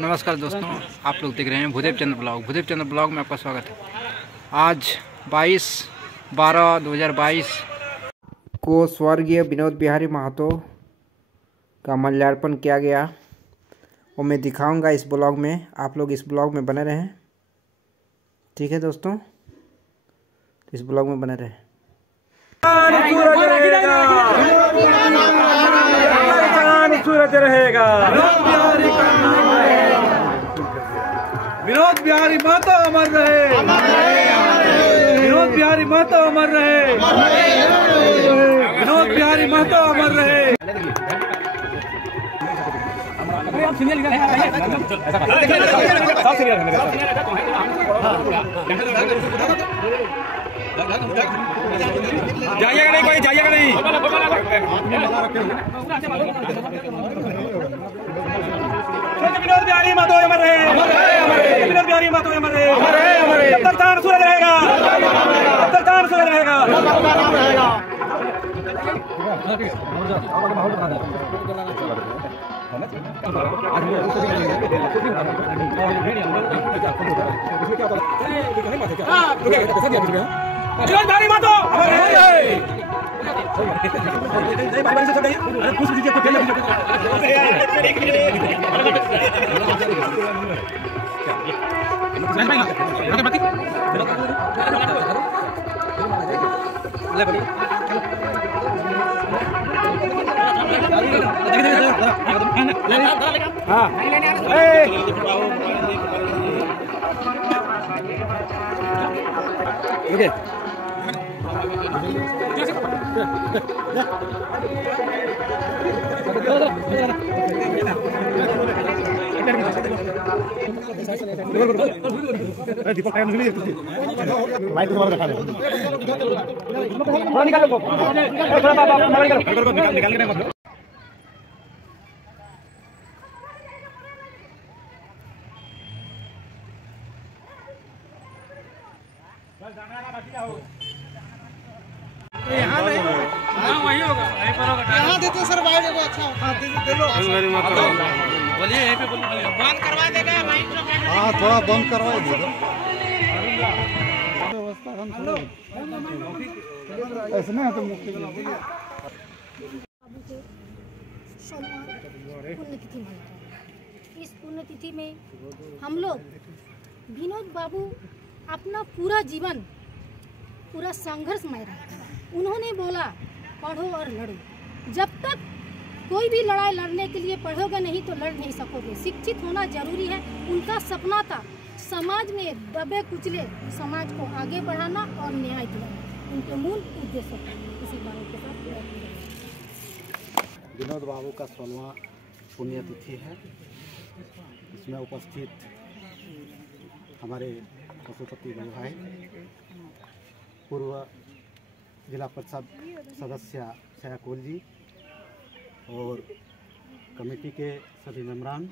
नमस्कार दोस्तों, आप लोग देख रहे हैं भूदेव चंद्र ब्लॉग। भूदेव चंद्र ब्लॉग में आपका स्वागत है। आज 22/12/2022 को स्वर्गीय विनोद बिहारी महतो का माल्यार्पण किया गया। वो मैं दिखाऊंगा इस ब्लॉग में। आप लोग इस ब्लॉग में बने रहें, ठीक है दोस्तों? इस ब्लॉग में बने रहें। सूरज रहेगा, विनोद बिहारी महतो अमर रहे, विनोद बिहारी महतो अमर रहे, विनोद बिहारी महतो अमर रहे। जाइएगा नहीं, कोई जाइएगा नहीं। विनोद बिहारी महतो अमर रहे, विनोद बिहारी महतो अमर रहे। जब तक चांद सूरज रहेगा, जब तक चांद सूरज रहेगा। विनोद बिहारी महतो अमर रहे। दीपक यहाँ नहीं, वही होगा, वहीं पर होगा। यहाँ देते सर, वाइड को अच्छा दे लो। बोलिए, यहीं पे बोलिए। बंद करवा देगा माइक। हाँ, थोड़ा बंद करवा दीजिए। ऐसे नहीं तो मुक्ति पुण्यतिथि मनाते हैं। इस पुण्यतिथि में हम लोग विनोद बाबू अपना पूरा जीवन पूरा संघर्षमय रहा। उन्होंने बोला पढ़ो और लड़ो। जब तक कोई भी लड़ाई लड़ने के लिए पढ़ोगे नहीं तो लड़ नहीं सकोगे। शिक्षित होना जरूरी है। उनका सपना था समाज में दबे कुचले समाज को आगे बढ़ाना और न्याय दिलाना। उनके मूल उद्देश्य इसी बात के साथ। विनोद बाबू का 16वां पुण्यतिथि है। इसमें उपस्थित हमारे पशुपति भाई, पूर्व जिला परिषद सदस्य सयाकुल जी और कमेटी के सभी मेंबरान।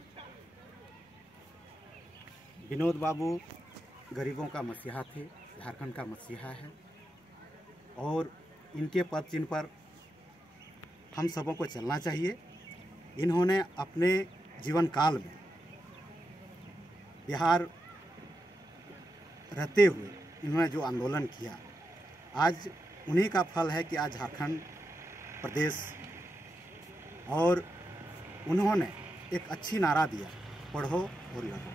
विनोद बाबू गरीबों का मसीहा थे, झारखंड का मसीहा है और इनके पद चिन्ह पर हम सबों को चलना चाहिए। इन्होंने अपने जीवन काल में बिहार रहते हुए इन्होंने जो आंदोलन किया, आज उन्हीं का फल है कि आज झारखंड प्रदेश। और उन्होंने एक अच्छी नारा दिया, पढ़ो और लड़ो।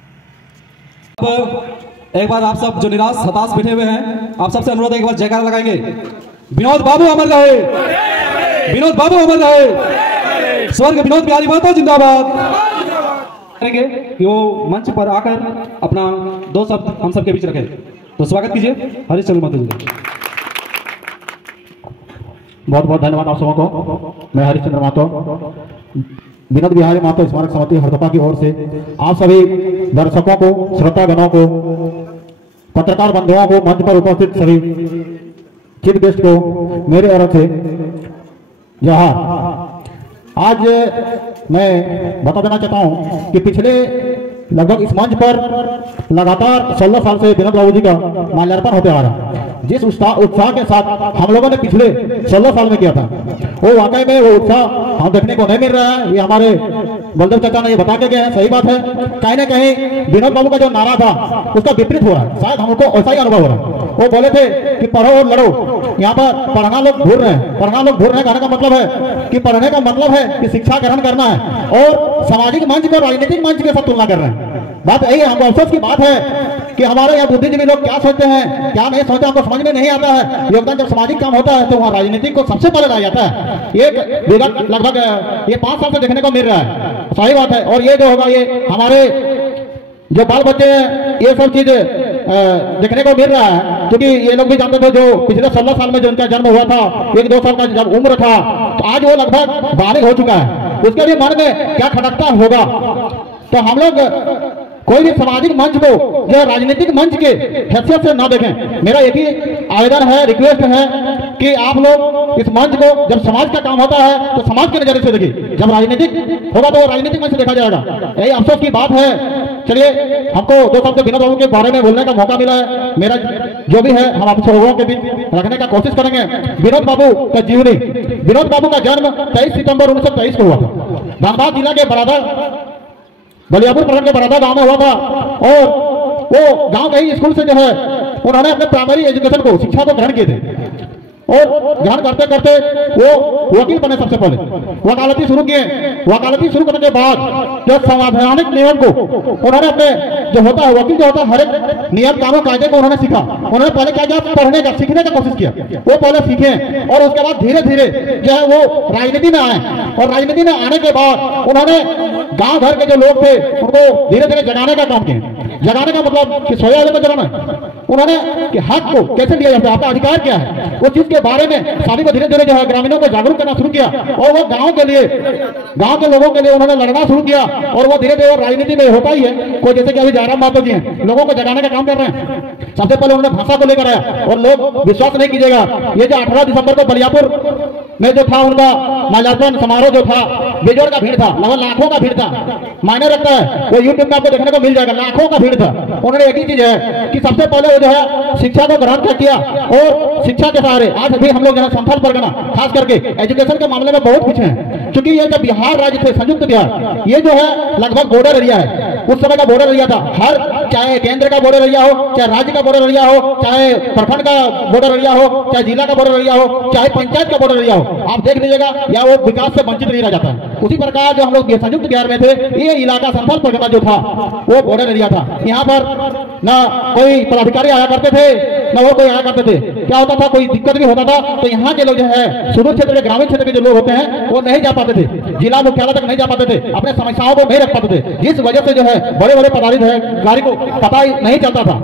एक बार आप सब जो निराश हताश बैठे हुए हैं, आप सबसे अनुरोध है एक बार जयकारा लगाएंगे। विनोद बाबू अमर रहे, विनोद बाबू अमर रहे, स्वर्ग विनोद बिहारी महतो जिंदाबाद। करेंगे कि वो मंच पर आकर अपना 2 शब्द हम सबके बीच रखें। तो स्वागत कीजिए हरिश्चंद्र महतो जी। बहुत बहुत धन्यवाद आप सबों को। मैं हरिश्चंद्र महतो, विनोद बिहारी महतो स्मारक समिति हरदोपा की ओर से आप सभी दर्शकों को, श्रोतागणों को, पत्रकार बंधुओं को, मंच पर उपस्थित सभी चीफ गेस्ट को मेरे ओर से यहाँ आज मैं बता देना चाहता हूँ कि पिछले लगभग इस मंच पर लगातार 16 साल से विनोद बाबू जी का माल्यार्पण होते आ रहा है। जिस उत्साह के साथ हम लोगों ने पिछले 16 साल में किया था, वो वाकई में वो उत्साह हम देखने को नहीं मिल रहा है। ये हमारे बलदेव चाचा ने ये बता के गए हैं, सही बात है। कहीं ना कहीं विनोद बाबू का जो नारा था उसका विपरीत हो रहा है। शायद हमको ऐसा ही अनुभव हो रहा है। वो बोले थे कि पढ़ो और लड़ो, यहाँ पर पढ़ना लोग भूल रहे हैं। पढ़ना लोग भूल रहे हैं कहने का मतलब है कि पढ़ने का मतलब है कि शिक्षा ग्रहण करना है, और सामाजिक मंच को राजनीतिक मंच के साथ तुलना कर रहे हैं। बात यही हमको अफसोस की बात है कि हमारे यहाँ बुद्धिजीवी लोग क्या सोचते हैं क्या नहीं सोचते हमको समझ में नहीं आता है। योगदान जब सामाजिक काम होता है तो वहाँ राजनीतिक को सबसे पहले लाया जाता है। ये विगत लगभग ये 5 साल से देखने को मिल रहा है, सही बात है। और ये जो होगा ये हमारे जो बाल बच्चे हैं ये सब चीज देखने को मिल रहा है, क्योंकि ये लोग भी जानते थे जो पिछले 16 साल में जो उनका जन्म हुआ था, 1-2 साल का जब उम्र था, तो आज वो लगभग बालिग हो चुका है। उसके भी मन में क्या खटकता होगा। तो हम लोग कोई भी सामाजिक मंच को जो राजनीतिक मंच के हैसियत से ना देखें। मेरा एक ही आवेदन है, रिक्वेस्ट है कि आप लोग इस मंच को जब समाज का काम होता है तो समाज के नजरिए से देखिए, जब राजनीतिक होगा तो राजनीतिक मंच से देखा जाएगा। यही अफसोस की बात है। चलिए, हमको 2 शब्द विनोद बाबू के बारे में बोलने का मौका मिला है। मेरा जो भी है हम आप लोगों के बीच रखने का कोशिश करेंगे। विनोद बाबू का जीवनी, विनोद बाबू का जन्म 23 सितंबर 1923 को हुआ था। धनबाद जिला के बलियापुर प्रखंड के बरादा गांव में हुआ था। और वो गांव के ही स्कूल से जो है उन्होंने अपने प्राइमरी एजुकेशन को, शिक्षा को ग्रहण किए थे। और ग्रहण करते करते वो वकील बने। सबसे पहले वकालती शुरू किए। वकालती शुरू करने के बाद जो संवैधानिक नियम को उन्होंने अपने जो होता है वकील जो होता है हर एक नियम कानून कायदे को उन्होंने सीखा। उन्होंने पहले क्या किया, पढ़ने का सीखने का कोशिश किया। वो पहले सीखे और उसके बाद धीरे धीरे जो है वो राजनीति में आए। और राजनीति में आने के बाद उन्होंने गांव घर के जो लोग थे उनको धीरे धीरे जगाने का काम किया। जगाने का मतलब कि सोया वाले को जगाना। उन्होंने कि हक को कैसे लिया जाता है, आपका अधिकार क्या है, उस चीज के बारे में सभी को धीरे धीरे जो है ग्रामीणों को जागरूक करना शुरू किया। और वो गांव के लिए, गांव के लोगों के लिए उन्होंने लड़ना शुरू किया। और वो धीरे धीरे राजनीति में होता ही है। कोई जैसे कि अभी जयराम महतो जी हैं, लोगों को जगाने का काम कर रहे हैं। सबसे पहले उन्होंने भाषा को लेकर आया। और लोग विश्वास नहीं कीजिएगा, ये जो 18 दिसंबर को बलियापुर में जो था उनका माल्यार्पण समारोह जो था, बेजोड़ का भीड़ था, लगभग लाखों का भीड़ था। मायने रखता है, वो यूट्यूब में आपको देखने को मिल जाएगा, लाखों का भीड़ था। उन्होंने एक ही चीज है कि सबसे पहले वो जो है शिक्षा को ग्रहण किया। और शिक्षा के सहारे आज भी हम लोग जो है संथाल परगना खास करके एजुकेशन के मामले में बहुत पीछे हैं। क्योंकि ये जब बिहार राज्य थे, संयुक्त बिहार, ये जो है लगभग बॉर्डर एरिया है। उस समय का बॉर्डर एरिया था। हर चाहे केंद्र का बॉर्डर एरिया हो, चाहे राज्य का बॉर्डर एरिया हो, चाहे प्रखंड का बॉर्डर एरिया हो, चाहे जिला का बॉर्डर एरिया हो, चाहे पंचायत का बॉर्डर एरिया हो, आप देख लीजिएगा या वो विकास से वंचित नहीं रह जाता है। उसी प्रकार जो हम लोग संयुक्त बिहार में थे, ये इलाका संथाल परगना जो था वो बॉर्डर एरिया था। यहाँ पर ना कोई पदाधिकारी आया करते थे, ना वो कोई आया करते थे। क्या होता था, कोई दिक्कत भी होता था तो यहाँ के लोग जो है सुदूर क्षेत्र के, ग्रामीण क्षेत्र के जो लोग होते हैं वो नहीं जा पाते थे, जिला मुख्यालय तक नहीं जा पाते थे, अपने समस्याओं को नहीं रख पाते थे। जिस वजह से जो है बड़े बड़े पदाधिकारी को पता ही नहीं चलता था,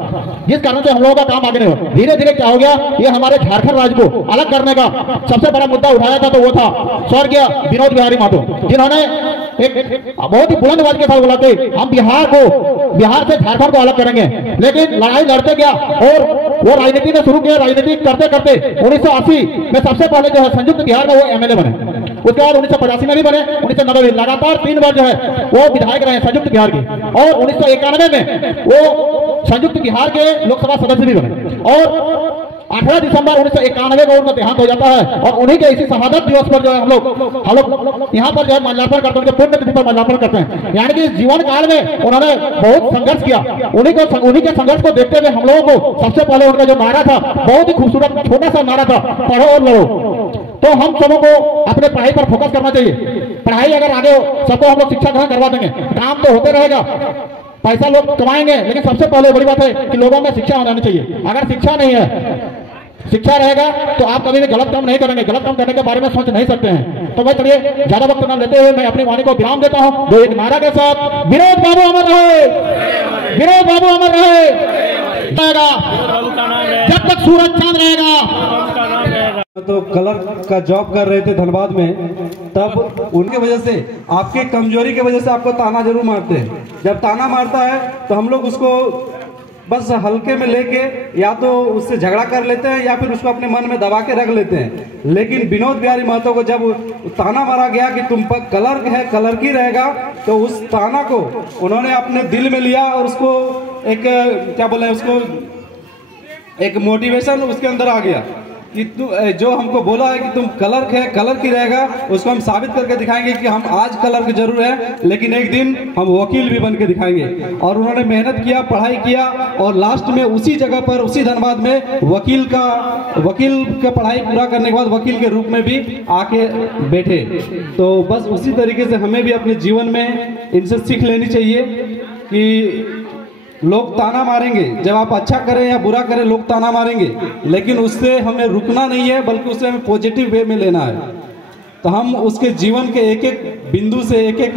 जिस कारण से हम लोगों का काम आगे नहीं हो। धीरे धीरे क्या हो गया, ये हमारे झारखंड राज्य को अलग करने का सबसे बड़ा मुद्दा उठाया था। तो वो था स्वर्गीय विनोद बिहारी महतो, जिन्होंने एक बहुत ही बुलंद आवाज के साथ बोला कि हम बिहार से झारखंड को अलग करेंगे। लेकिन लड़ाई लड़ते गया और वो राजनीति में शुरू किया। राजनीति करते करते 1980 में सबसे पहले जो है संयुक्त बिहार में वो एमएलए बने। उसके बाद 1985 में भी बने, 1990 में लगातार 3 बार जो है वो विधायक रहे संयुक्त बिहार के। और 1991 में वो संयुक्त बिहार के लोकसभा सदस्य भी बने। और 18 दिसंबर 1991 को उनका देहांत हो जाता है। और उन्हीं के इसी शहादत दिवस पर जो है हम लोग यहाँ पर जो है माल्यार्पण करते हैं, उनके पुण्यतिथि पर माल्यार्पण करते हैं। यानी कि जीवन काल में उन्होंने बहुत संघर्ष किया। उन्हीं के संघर्ष को देखते हुए हम लोगों को सबसे पहले उनका जो नारा था, बहुत ही खूबसूरत छोटा सा नारा था, पढ़ो और लड़ो। तो हम सबों को अपने पढ़ाई पर फोकस करना चाहिए। पढ़ाई अगर आगे हो, सबको हम लोग शिक्षा ग्रहण करवा देंगे, काम तो होते रहेगा, पैसा लोग कमाएंगे, लेकिन सबसे पहले बड़ी बात है कि लोगों में शिक्षा होनी चाहिए। अगर शिक्षा नहीं है, शिक्षा रहेगा तो आप कभी भी गलत काम नहीं करेंगे, गलत काम करने के बारे में सोच नहीं सकते हैं। तो भाई चलिए, ज्यादा वक्त न लेते हुए मैं अपनी वाणी को विराम देता हूं। दो एक नारा के साथ, विनोद बाबू अमर रहे, विनोद बाबू अमर रहे, जब तक सूरज चांद रहेगा। तो कलर का जॉब कर रहे थे धनबाद में, तब उनके वजह से, आपके कमजोरी की वजह से आपको ताना जरूर मारते हैं। जब ताना मारता है तो हम लोग उसको बस हल्के में लेके या तो उससे झगड़ा कर लेते हैं या फिर उसको अपने मन में दबा के रख लेते हैं। लेकिन विनोद बिहारी महतो को जब ताना मारा गया कि तुम पर कलर है, कलर की रहेगा, तो उस ताना को उन्होंने अपने दिल में लिया और उसको एक क्या बोले, उसको एक मोटिवेशन उसके अंदर आ गया कि जो हमको बोला है कि तुम कलर की रहेगा, उसको हम साबित करके दिखाएंगे कि हम आज कलर के जरूर है, लेकिन एक दिन हम वकील भी बन के दिखाएंगे। और उन्होंने मेहनत किया, पढ़ाई किया, और लास्ट में उसी जगह पर, उसी धनबाद में वकील का पढ़ाई पूरा करने के बाद वकील के रूप में भी आके बैठे। तो बस उसी तरीके से हमें भी अपने जीवन में इनसे सीख लेनी चाहिए कि लोग ताना मारेंगे, जब आप अच्छा करें या बुरा करें लोग ताना मारेंगे, लेकिन उससे हमें रुकना नहीं है, बल्कि उससे हमें पॉजिटिव वे में लेना है। तो हम उसके जीवन के एक एक बिंदु से, एक एक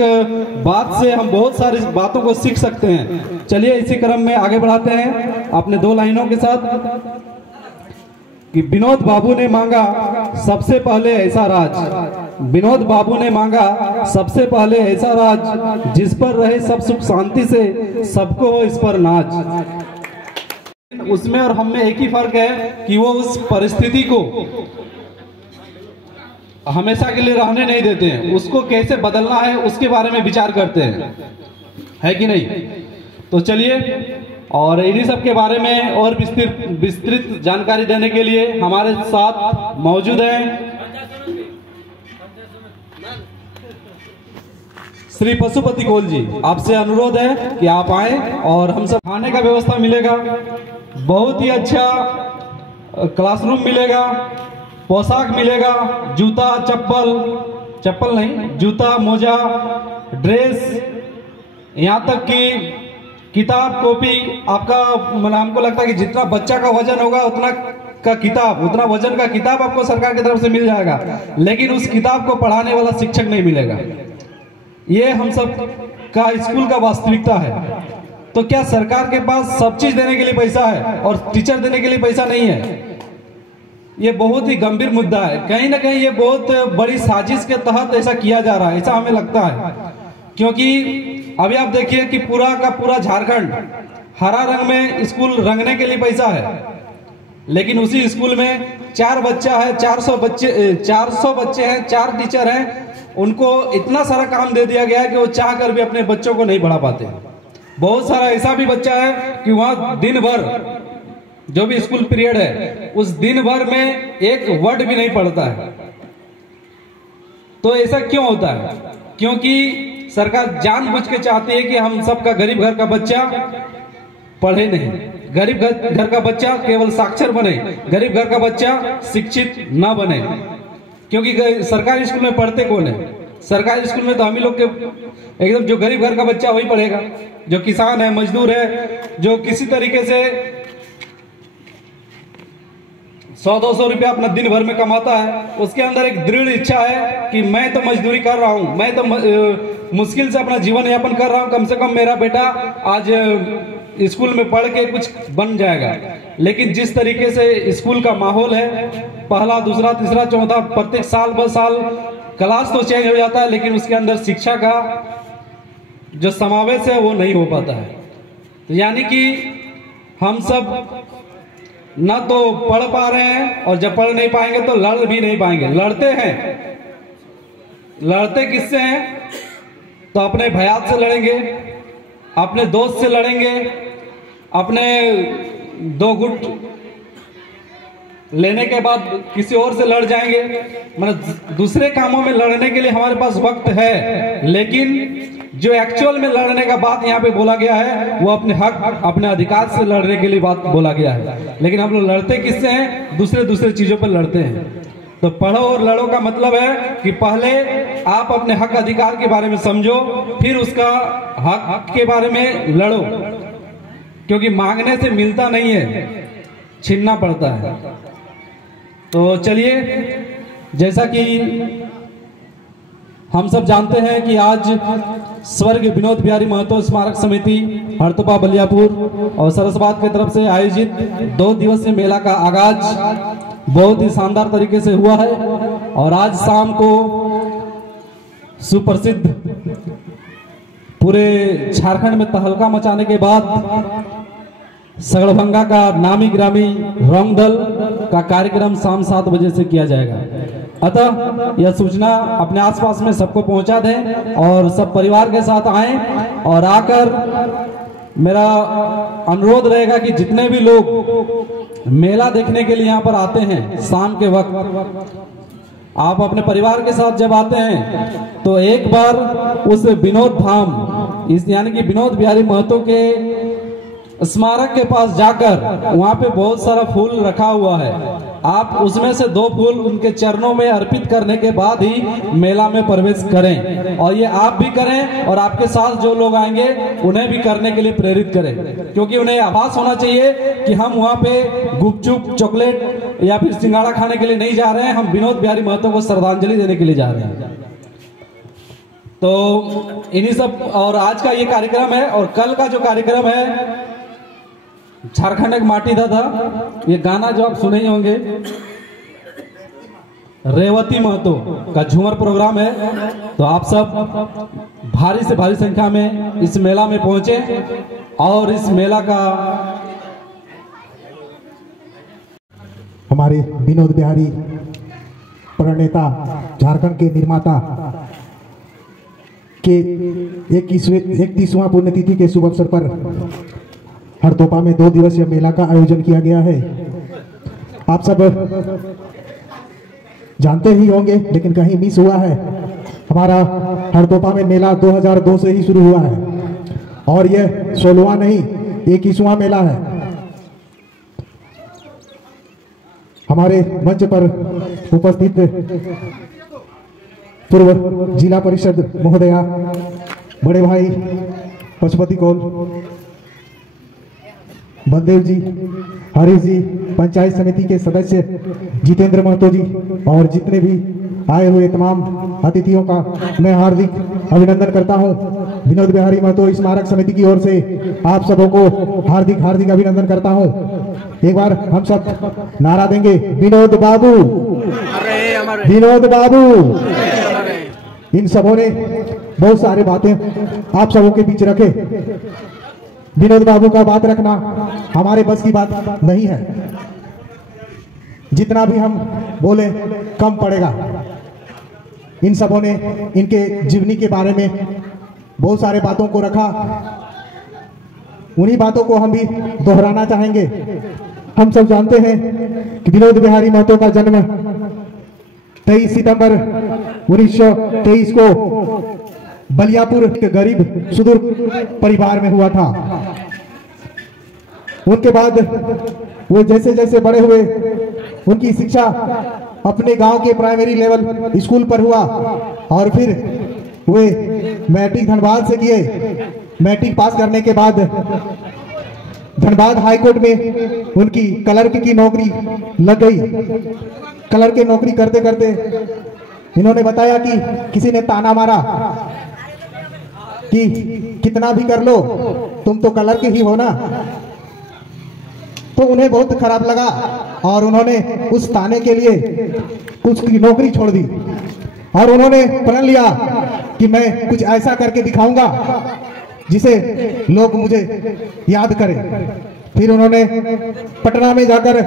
बात से हम बहुत सारी बातों को सीख सकते हैं। चलिए इसी क्रम में आगे बढ़ाते हैं अपने 2 लाइनों के साथ कि विनोद बाबू ने मांगा सबसे पहले ऐसा राज, विनोद बाबू ने मांगा सबसे पहले ऐसा राज, जिस पर रहे सब सुख शांति से, सबको हो इस पर नाज। उसमें और हम में एक ही फर्क है कि वो उस परिस्थिति को हमेशा के लिए रहने नहीं देते हैं, उसको कैसे बदलना है उसके बारे में विचार करते हैं, है कि नहीं। तो चलिए, और इन्हीं सब के बारे में और विस्तृत जानकारी देने के लिए हमारे साथ मौजूद हैं श्री पशुपति कोल जी। आपसे अनुरोध है कि आप आए, और हम सब खाने का व्यवस्था मिलेगा, बहुत ही अच्छा क्लासरूम मिलेगा, पोशाक मिलेगा, जूता चप्पल नहीं, जूता, मोजा, ड्रेस, यहाँ तक कि किताब, कॉपी। आपका हमको लगता है कि जितना बच्चा का वजन होगा उतना वजन का किताब आपको सरकार की तरफ से मिल जाएगा, लेकिन उस किताब को पढ़ाने वाला शिक्षक नहीं मिलेगा। ये हम सब का स्कूल का वास्तविकता है। तो क्या सरकार के पास सब चीज देने के लिए पैसा है और टीचर देने के लिए पैसा नहीं है? ये बहुत ही गंभीर मुद्दा है। कहीं ना कहीं ये बहुत बड़ी साजिश के तहत ऐसा किया जा रहा है, ऐसा हमें लगता है। क्योंकि अभी आप देखिए कि पूरा का पूरा झारखंड हरा रंग में स्कूल रंगने के लिए पैसा है, लेकिन उसी स्कूल में 4 बच्चा है, 400 बच्चे हैं, 4 टीचर हैं, उनको इतना सारा काम दे दिया गया है कि वो चाह कर भी अपने बच्चों को नहीं पढ़ा पाते। बहुत सारा ऐसा भी बच्चा है कि वहां दिन भर जो भी स्कूल पीरियड है उस दिन भर में एक वर्ड भी नहीं पढ़ता है। तो ऐसा क्यों होता है? क्योंकि सरकार जानबूझ के चाहती है कि हम सबका गरीब घर का बच्चा पढ़े नहीं, गरीब घर का बच्चा केवल साक्षर बने, गरीब घर का बच्चा शिक्षित ना बने। क्योंकि सरकारी स्कूल में पढ़ते कौन है? सरकारी स्कूल में तो हम ही लोग के एकदम जो गरीब घर का बच्चा वही पढ़ेगा, जो किसान है, मजदूर है, जो किसी तरीके से 100-200 रुपया अपना दिन भर में कमाता है, उसके अंदर एक दृढ़ इच्छा है कि मैं तो मजदूरी कर रहा हूं, मैं तो मुश्किल से अपना जीवन यापन कर रहा हूं, कम से कम मेरा बेटा आज स्कूल में पढ़ के कुछ बन जाएगा। लेकिन जिस तरीके से स्कूल का माहौल है, पहला, दूसरा, तीसरा, चौथा, प्रत्येक साल ब साल क्लास तो चेंज हो जाता है, लेकिन उसके अंदर शिक्षा का जो समावेश है वो नहीं हो पाता है। तो यानी कि हम सब ना तो पढ़ पा रहे हैं, और जब पढ़ नहीं पाएंगे तो लड़ भी नहीं पाएंगे। लड़ते हैं, लड़ते किससे हैं? तो अपने भयात से लड़ेंगे, अपने दोस्त से लड़ेंगे, अपने 2 गुट लेने के बाद किसी और से लड़ जाएंगे। मतलब दूसरे कामों में लड़ने के लिए हमारे पास वक्त है, लेकिन जो एक्चुअल में लड़ने का बात यहाँ पे बोला गया है वो अपने हक, अपने अधिकार से लड़ने के लिए बात बोला गया है। लेकिन हम लोग लड़ते किससे हैं? दूसरे चीजों पर लड़ते हैं। तो पढ़ो और लड़ो का मतलब है कि पहले आप अपने हक अधिकार के बारे में समझो, फिर उसका हक के बारे में लड़ो। क्योंकि मांगने से मिलता नहीं है, छीनना पड़ता है। तो चलिए, जैसा कि हम सब जानते हैं कि आज स्वर्गीय विनोद बिहारी महतो स्मारक समिति हरतोपा बलियापुर और सरसबाद की तरफ से आयोजित 2 दिवसीय मेला का आगाज बहुत ही शानदार तरीके से हुआ है। और आज शाम को सुप्रसिद्ध पूरे झारखंड में तहलका मचाने के बाद सगड़भंगा का नामी ग्रामी रंग दल का कार्यक्रम शाम 7 बजे से किया जाएगा। अतः यह सूचना अपने आसपास में सबको पहुंचा दें और सब परिवार के साथ आएं। और आकर मेरा अनुरोध रहेगा कि जितने भी लोग मेला देखने के लिए यहाँ पर आते हैं शाम के वक्त, आप अपने परिवार के साथ जब आते हैं तो एक बार उस विनोद धाम इस यानी कि विनोद बिहारी महतो के स्मारक के पास जाकर वहाँ पे बहुत सारा फूल रखा हुआ है, आप उसमें से 2 फूल उनके चरणों में अर्पित करने के बाद ही मेला में प्रवेश करें। और ये आप भी करें और आपके साथ जो लोग आएंगे उन्हें भी करने के लिए प्रेरित करें, क्योंकि उन्हें आभास होना चाहिए कि हम वहाँ पे गुपचुप, चॉकलेट या फिर सिंगाड़ा खाने के लिए नहीं जा रहे हैं, हम विनोद बिहारी महतो को श्रद्धांजलि देने के लिए जा रहे हैं। तो इन्हीं सब, और आज का ये कार्यक्रम है और कल का जो कार्यक्रम है झारखंड एक माटी दादा, ये गाना जो आप सुने ही होंगे, रेवती महतो का झूमर प्रोग्राम है। तो आप सब भारी से भारी संख्या में इस मेला में पहुंचे और इस मेला का हमारे विनोद बिहारी प्रणेता, झारखंड के निर्माता के 31वां पुण्यतिथि के शुभ अवसर पर हरतोपा में 2 दिवसीय मेला का आयोजन किया गया है। आप सब जानते ही होंगे, लेकिन कहीं मिस हुआ है। हमारा हरतोपा में मेला 2002 से ही शुरू हुआ है और यह 16वां नहीं 21वां मेला है। हमारे मंच पर उपस्थित पूर्व जिला परिषद महोदया, बड़े भाई पशुपति कौल, बलदेव जी, हरीश जी, पंचायत समिति के सदस्य जितेंद्र महतो जी और जितने भी आए हुए तमाम अतिथियों का मैं हार्दिक अभिनंदन करता हूं। विनोद बिहारी महतो स्मारक समिति की ओर से आप सबों को हार्दिक हार्दिक अभिनंदन करता हूं। एक बार हम सब नारा देंगे, विनोद बाबू, विनोद बाबू। इन सबों ने बहुत सारे बातें आप सबों के बीच रखे। विनोद बाबू का बात रखना हमारे बस की बात नहीं है, जितना भी हम बोले कम पड़ेगा। इन सबों ने इनके जीवनी के बारे में बहुत सारे बातों को रखा, उन्हीं बातों को हम भी दोहराना चाहेंगे। हम सब जानते हैं कि विनोद बिहारी महतो का जन्म 23 सितंबर 1923 को बलियापुर के गरीब सुदूर परिवार में हुआ था। उनके बाद वो जैसे जैसे बड़े हुए, उनकी शिक्षा अपने गांव के प्राइमरी लेवल स्कूल पर हुआ और फिर वे मैट्रिक धनबाद से किए। मैट्रिक पास करने के बाद धनबाद हाई कोर्ट में उनकी क्लर्क की नौकरी लग गई। क्लर्क की नौकरी करते करते इन्होंने बताया कि किसी ने ताना मारा कि कितना भी कर लो तुम तो क्लर्क ही हो ना। तो उन्हें बहुत खराब लगा और उन्होंने उस ताने के लिए उसकी नौकरी छोड़ दी और उन्होंने प्रण लिया कि मैं कुछ ऐसा करके दिखाऊंगा जिसे लोग मुझे याद करें। फिर उन्होंने पटना में जाकर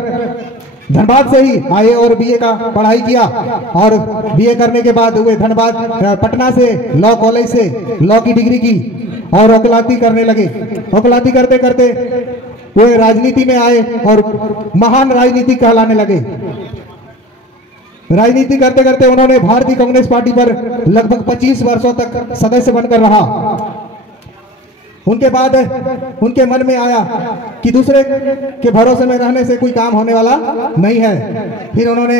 धनबाद से ही आईए और बीए का पढ़ाई किया और बीए करने के बाद वे धनबाद पटना से लॉ कॉलेज से लॉ की डिग्री की और वकालती करने लगे। वकालती करते करते वे राजनीति में आए और महान राजनीति कहलाने लगे। राजनीति करते करते उन्होंने भारतीय कांग्रेस पार्टी पर लगभग 25 वर्षों तक सदस्य बनकर रहा। उनके बाद उनके मन में आया कि दूसरे के भरोसे में रहने से कोई काम होने वाला नहीं है। फिर उन्होंने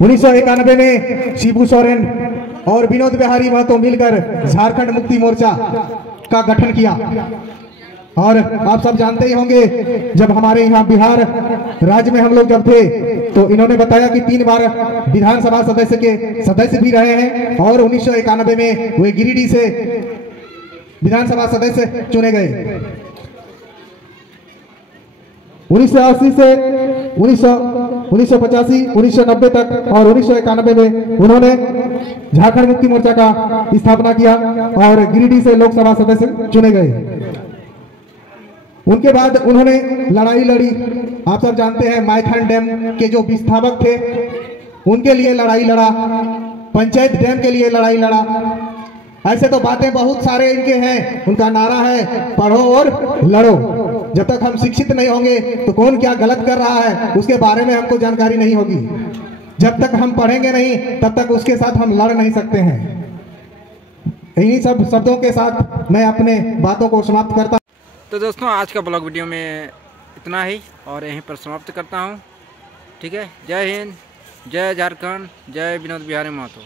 1991 में शिबू सोरेन और विनोद बिहारी महतो मिलकर झारखंड मुक्ति मोर्चा का गठन किया। और आप सब जानते ही होंगे, जब हमारे यहाँ बिहार राज्य में हम लोग जब थे तो इन्होंने बताया कि 3 बार विधानसभा सदस्य के सदस्य भी रहे हैं और 1991 में वे गिरिडीह से विधानसभा सदस्य चुने गए। 1980 से 1985, 1990 तक और 1991 में उन्होंने झारखंड मुक्ति मोर्चा का स्थापना किया और गिरिडीह से लोकसभा सदस्य चुने गए। उनके बाद उन्होंने लड़ाई लड़ी। आप सब जानते हैं माइथन डैम के जो विस्थापक थे उनके लिए लड़ाई लड़ा, पंचायत डैम के लिए लड़ाई लड़ा। ऐसे तो बातें बहुत सारे इनके हैं। उनका नारा है पढ़ो और लड़ो। जब तक हम शिक्षित नहीं होंगे तो कौन क्या गलत कर रहा है उसके बारे में हमको जानकारी नहीं होगी। जब तक हम पढ़ेंगे नहीं तब तक उसके साथ हम लड़ नहीं सकते हैं। इन्हीं सब शब्दों के साथ मैं अपने बातों को समाप्त करता हूं। तो दोस्तों आज का ब्लॉग वीडियो में इतना ही और यहीं पर समाप्त करता हूं। ठीक है, जय हिंद, जय झारखंड, जय विनोद बिहारी महतो।